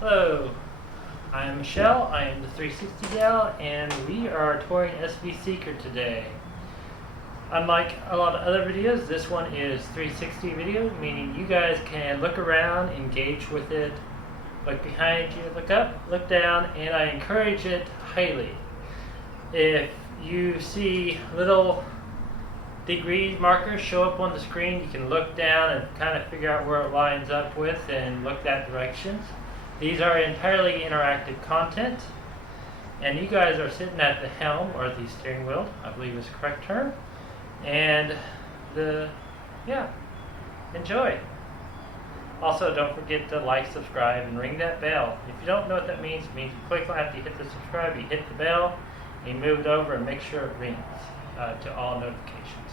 Hello, I'm Michelle, I am the 360 gal, and we are touring SV Seeker today. Unlike a lot of other videos, this one is 360 video, meaning you guys can look around, engage with it, look behind you, look up, look down, and I encourage it highly. If you see little degree markers show up on the screen, you can look down and kind of figure out where it lines up with and look that directions. These are entirely interactive content, and you guys are sitting at the helm, or the steering wheel, I believe is the correct term, and enjoy. Also, don't forget to like, subscribe, and ring that bell. If you don't know what that means, it means you click after you hit the subscribe, you hit the bell, and you move it over and make sure it rings to all notifications.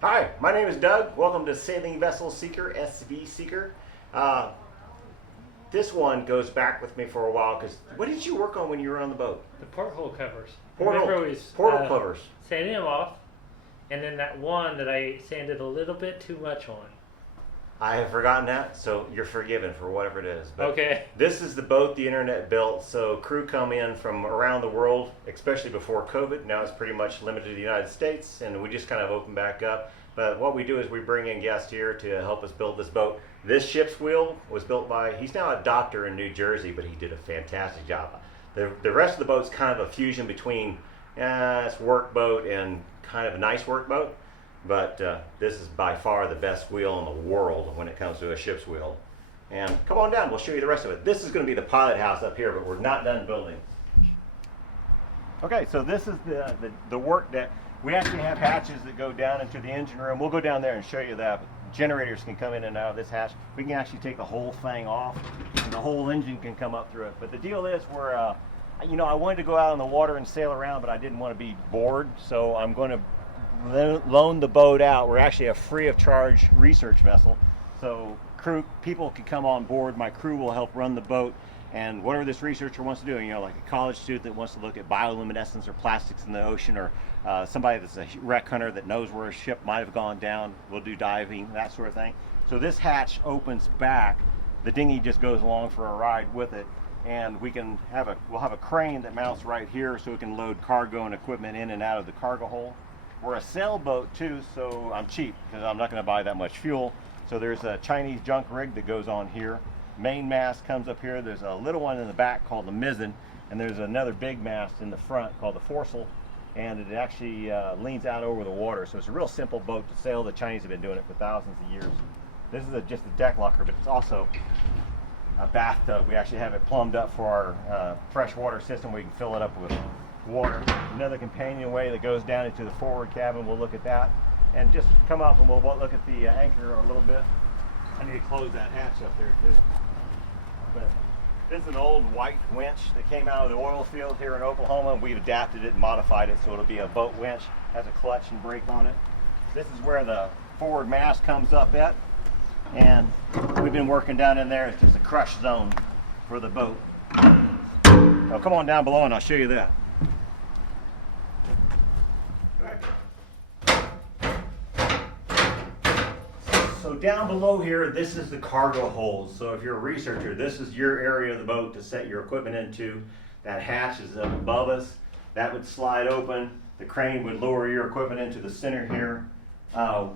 Hi, my name is Doug. Welcome to Sailing Vessel Seeker, SV Seeker. This one goes back with me for a while because what did you work on when you were on the boat? The porthole covers. Porthole covers. Sanding them off, and then that one that I sanded a little bit too much on. I have forgotten that, so you're forgiven for whatever it is. But okay. This is the boat the internet built, so crew come in from around the world, especially before COVID. Now it's pretty much limited to the United States, and we just kind of open back up. But what we do is we bring in guests here to help us build this boat. This ship's wheel was built by, he's now a doctor in New Jersey, but he did a fantastic job. The rest of the boat's kind of a fusion between it's work boat and kind of a nice work boat. But this is by far the best wheel in the world when it comes to a ship's wheel. And come on down, we'll show you the rest of it. This is going to be the pilot house up here, but we're not done building. Okay, so this is the work deck. We actually have hatches that go down into the engine room. We'll go down there and show you that. Generators can come in and out of this hatch. We can actually take the whole thing off, and the whole engine can come up through it. But the deal is we're, I wanted to go out on the water and sail around, but I didn't want to be bored, so I'm going to loan the boat out. We're actually a free of charge research vessel, so people can come on board. My crew will help run the boat, and whatever this researcher wants to do, like a college student that wants to look at bioluminescence or plastics in the ocean, or somebody that's a wreck hunter that knows where a ship might have gone down, we'll do diving, that sort of thing. So this hatch opens back, the dinghy just goes along for a ride with it, and we'll have a crane that mounts right here so it can load cargo and equipment in and out of the cargo hold. We're a sailboat too, so I'm cheap because I'm not going to buy that much fuel. So there's a Chinese junk rig that goes on here. Main mast comes up here. There's a little one in the back called the mizzen, and there's another big mast in the front called the foresail, and it actually leans out over the water. So it's a real simple boat to sail. The Chinese have been doing it for thousands of years. This is just a deck locker, but it's also a bathtub. We actually have it plumbed up for our freshwater system. We can fill it up with water. Another companionway that goes down into the forward cabin. We'll look at that, and just come up and we'll look at the anchor a little bit. I need to close that hatch up there too. But this is an old white winch that came out of the oil field here in Oklahoma, and we've adapted it and modified it so it'll be a boat winch. Has a clutch and brake on it. This is where the forward mast comes up at, and we've been working down in there. It's just a crush zone for the boat. So come on down below and I'll show you that. So down below here, this is the cargo hold. So if you're a researcher, this is your area of the boat to set your equipment into. That hatch is up above us. That would slide open. The crane would lower your equipment into the center here.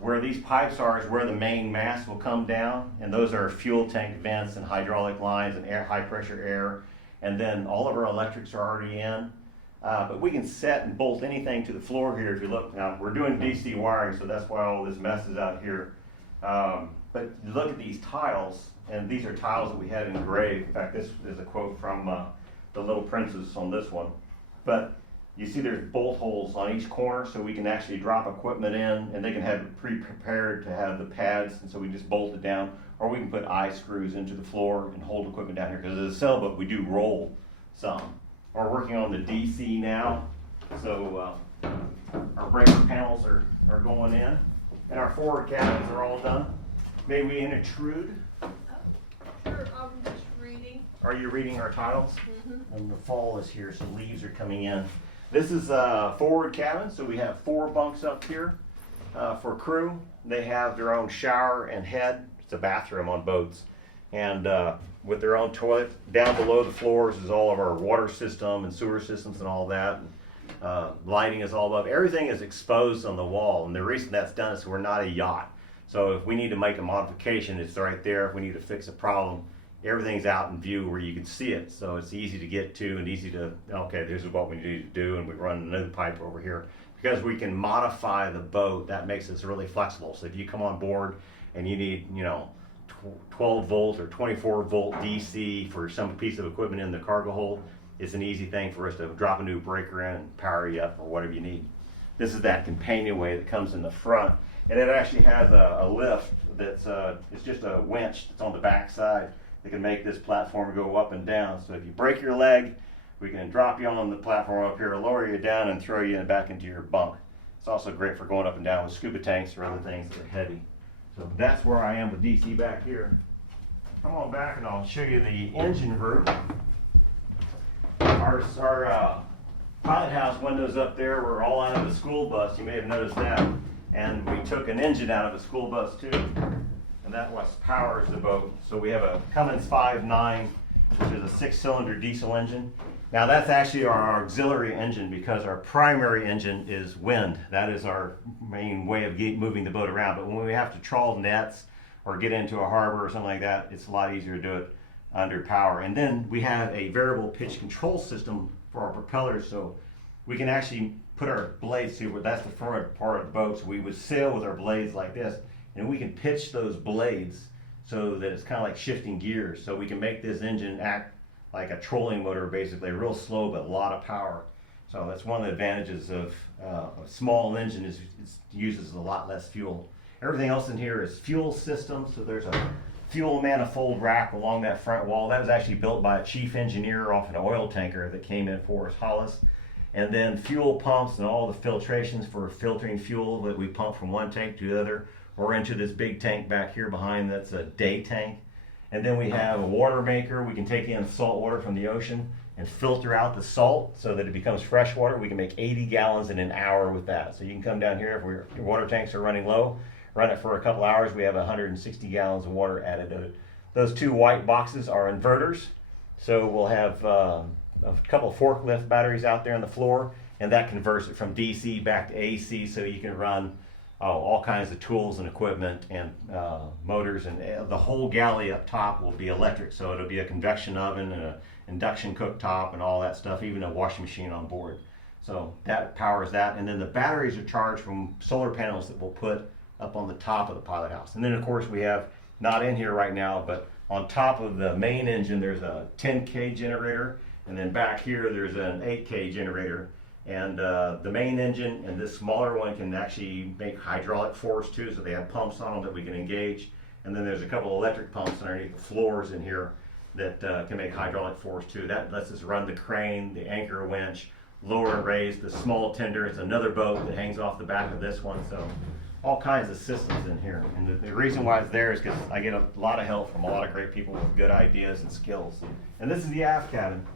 Where these pipes are is where the main mast will come down, and those are fuel tank vents and hydraulic lines and high pressure air. And then all of our electrics are already in. But we can set and bolt anything to the floor here if you look. Now, we're doing DC wiring, so that's why all this mess is out here. But look at these tiles, and these are tiles that we had engraved. In fact, this is a quote from the Little Princess on this one. But you see there's bolt holes on each corner, so we can actually drop equipment in, and they can have it pre-prepared to have the pads, and so we just bolt it down. Or we can put eye screws into the floor and hold equipment down here, because as a sailboat we do roll some. We're working on the DC now, so our breaker panels are going in, and our forward cabins are all done. May we intrude? Oh, sure, I'm just reading. Are you reading our tiles? Mm-hmm. And the fall is here, so leaves are coming in. This is a forward cabin, so we have 4 bunks up here for crew. They have their own shower and head. It's a bathroom on boats. And with their own toilet. Down below the floors is all of our water system and sewer systems and all that. Lighting is all above. Everything is exposed on the wall. And the reason that's done is we're not a yacht. So if we need to make a modification, it's right there. If we need to fix a problem, everything's out in view where you can see it. So it's easy to get to and easy to, okay, this is what we need to do, and we run another pipe over here. Because we can modify the boat, that makes us really flexible. So if you come on board and you need, 12 volt or 24 volt DC for some piece of equipment in the cargo hold, it's an easy thing for us to drop a new breaker in and power you up or whatever you need. This is that companionway that comes in the front, and it actually has a lift that's it's just a winch that's on the back side that can make this platform go up and down. So if you break your leg, we can drop you on the platform up here, lower you down, and throw you back into your bunk. It's also great for going up and down with scuba tanks or other things that are heavy. So that's where I am with DC back here. Come on back and I'll show you the engine room. Our pilot house windows up there were all out of the school bus. You may have noticed that. And we took an engine out of the school bus too. And that was powers the boat. So we have a Cummins 5.9, which is a 6-cylinder diesel engine. Now that's actually our auxiliary engine because our primary engine is wind. That is our main way of moving the boat around. But when we have to trawl nets or get into a harbor or something like that, it's a lot easier to do it under power. And then we have a variable pitch control system for our propellers, so we can actually put our blades through. That's the front part of the boat. So we would sail with our blades like this, and we can pitch those blades so that it's kind of like shifting gears. So we can make this engine act like a trolling motor, basically, real slow but a lot of power. So that's one of the advantages of a small engine is it uses a lot less fuel. Everything else in here is fuel systems. So there's a fuel manifold rack along that front wall. That was actually built by a chief engineer off an oil tanker that came in for us, Hollis. And then fuel pumps and all the filtrations for filtering fuel that we pump from one tank to the other or into this big tank back here behind. That's a day tank. And then we have a water maker. We can take in salt water from the ocean and filter out the salt so that it becomes fresh water. We can make 80 gallons in an hour with that. So you can come down here if your water tanks are running low, run it for a couple hours. We have 160 gallons of water added to it. Those 2 white boxes are inverters. So we'll have a couple of forklift batteries out there on the floor, and that converts it from DC back to AC so you can run all kinds of tools and equipment and motors, and the whole galley up top will be electric. So it'll be a convection oven and an induction cooktop and all that stuff, even a washing machine on board. So that powers that. And then the batteries are charged from solar panels that we'll put up on the top of the pilot house. And then of course we have, not in here right now, but on top of the main engine there's a 10K generator, and then back here there's an 8K generator. And the main engine and this smaller one can actually make hydraulic force too, so they have pumps on them that we can engage. And then there's a couple of electric pumps underneath the floors in here that can make hydraulic force too. That lets us run the crane, the anchor winch, lower and raise the small tender. It's another boat that hangs off the back of this one. So all kinds of systems in here. And the reason why it's there is because I get a lot of help from a lot of great people with good ideas and skills. And this is the aft cabin.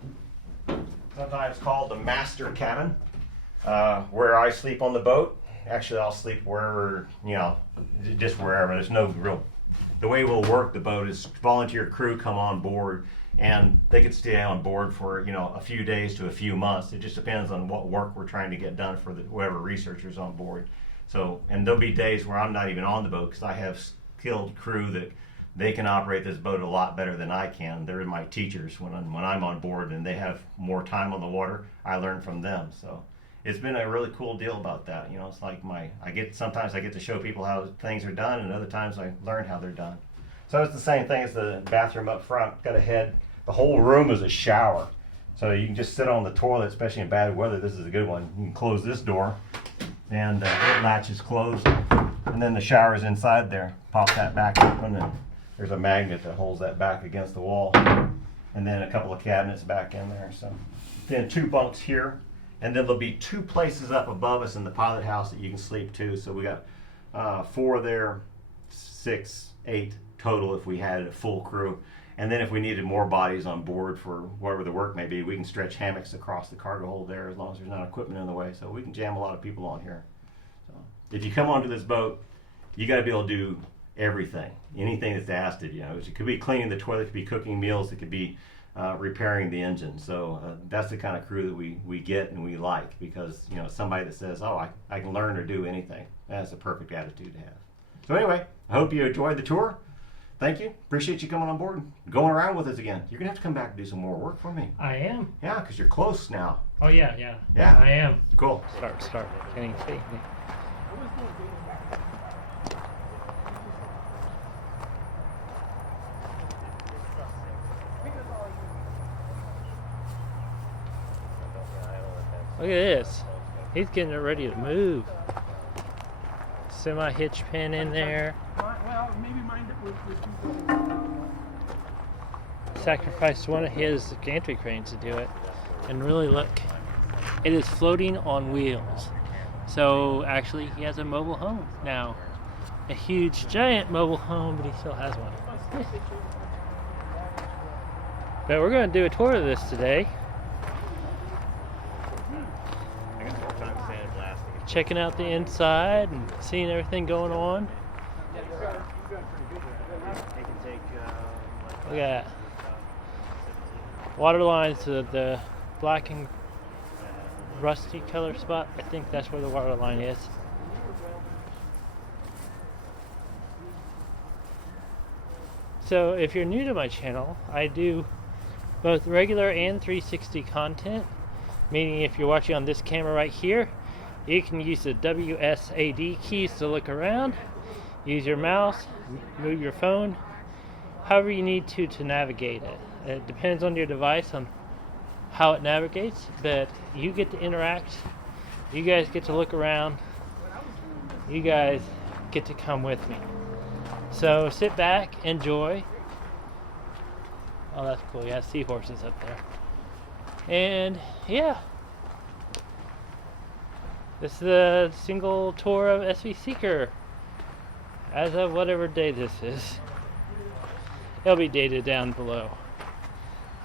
Sometimes called the master cabin, where I sleep on the boat. Actually, I'll sleep wherever, just wherever. There's no real, the way we'll work the boat is volunteer crew come on board, and they could stay on board for, a few days to a few months. It just depends on what work we're trying to get done for whoever researchers on board. So, and there'll be days where I'm not even on the boat because I have skilled crew that they can operate this boat a lot better than I can. They're my teachers when I'm on board, and they have more time on the water. I learn from them. So it's been a really cool deal about that. It's like sometimes I get to show people how things are done, and other times I learn how they're done. So it's the same thing as the bathroom up front. Got a head. The whole room is a shower. So you can just sit on the toilet, especially in bad weather. This is a good one. You can close this door, and it latches closed. And then the shower is inside there. Pop that back open, and there's a magnet that holds that back against the wall. And then a couple of cabinets back in there. So then 2 bunks here. And then there'll be 2 places up above us in the pilot house that you can sleep too. So we got 4 there, 6, 8 total if we had a full crew. And then if we needed more bodies on board for whatever the work may be, we can stretch hammocks across the cargo hold there as long as there's not equipment in the way. So we can jam a lot of people on here. So if you come onto this boat, you got to be able to do everything, anything that's asked of you. It could be cleaning the toilet, it could be cooking meals, it could be repairing the engine. So that's the kind of crew that we get and we like, because somebody that says, oh, I can learn or do anything. That's a perfect attitude to have. So anyway, I hope you enjoyed the tour. Thank you. Appreciate you coming on board and going around with us again. You're going to have to come back and do some more work for me. I am. Yeah, because you're close now. Oh, yeah. Yeah. I am. Cool. Start. Can't even see. Look at this. He's getting it ready to move. Semi-hitch pin in there. Well, maybe mine was Sacrificed one of his gantry cranes to do it. And really look, it is floating on wheels. So actually he has a mobile home now. A huge giant mobile home, but he still has one. But we're going to do a tour of this today. Checking out the inside and seeing everything going on. Look at that. Water lines to the black and rusty color spot. I think that's where the water line is. So if you're new to my channel, I do both regular and 360 content. Meaning if you're watching on this camera right here, you can use the WSAD keys to look around, use your mouse, move your phone, however you need to navigate it. It depends on your device on how it navigates, but you get to interact, you guys get to look around, you guys get to come with me. So sit back, enjoy. Oh, that's cool. You have seahorses up there. And yeah. This is a single tour of SV Seeker as of whatever day this is. It'll be dated down below.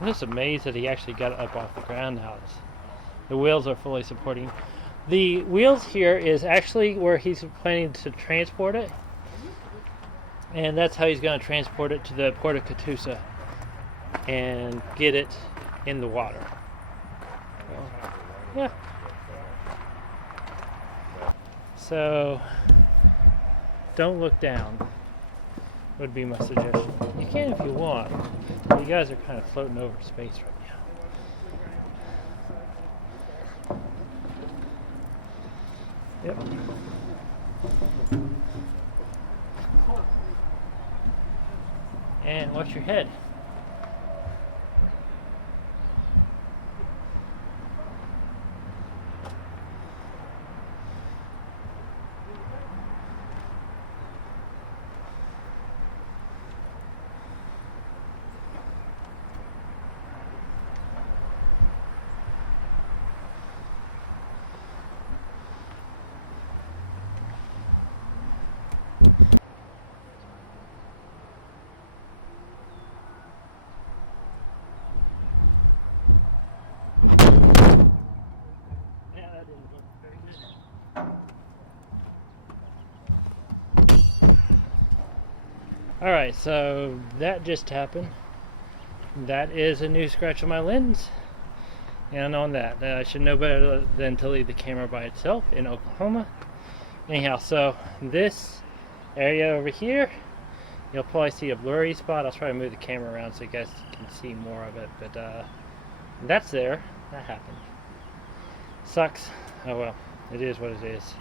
I'm just amazed that he actually got it up off the ground now. The wheels are fully supporting. The wheels here is actually where he's planning to transport it. And that's how he's going to transport it to the Port of Catoosa and get it in the water. So, yeah. So, don't look down, would be my suggestion. You can if you want. You guys are kind of floating over space right now. Yep. And watch your head. Alright, so that just happened. That is a new scratch on my lens. And on that, I should know better than to leave the camera by itself in Oklahoma. Anyhow, so this area over here, you'll probably see a blurry spot. I'll try to move the camera around so you guys can see more of it. But that's there. That happened. Sucks. Oh well, it is what it is.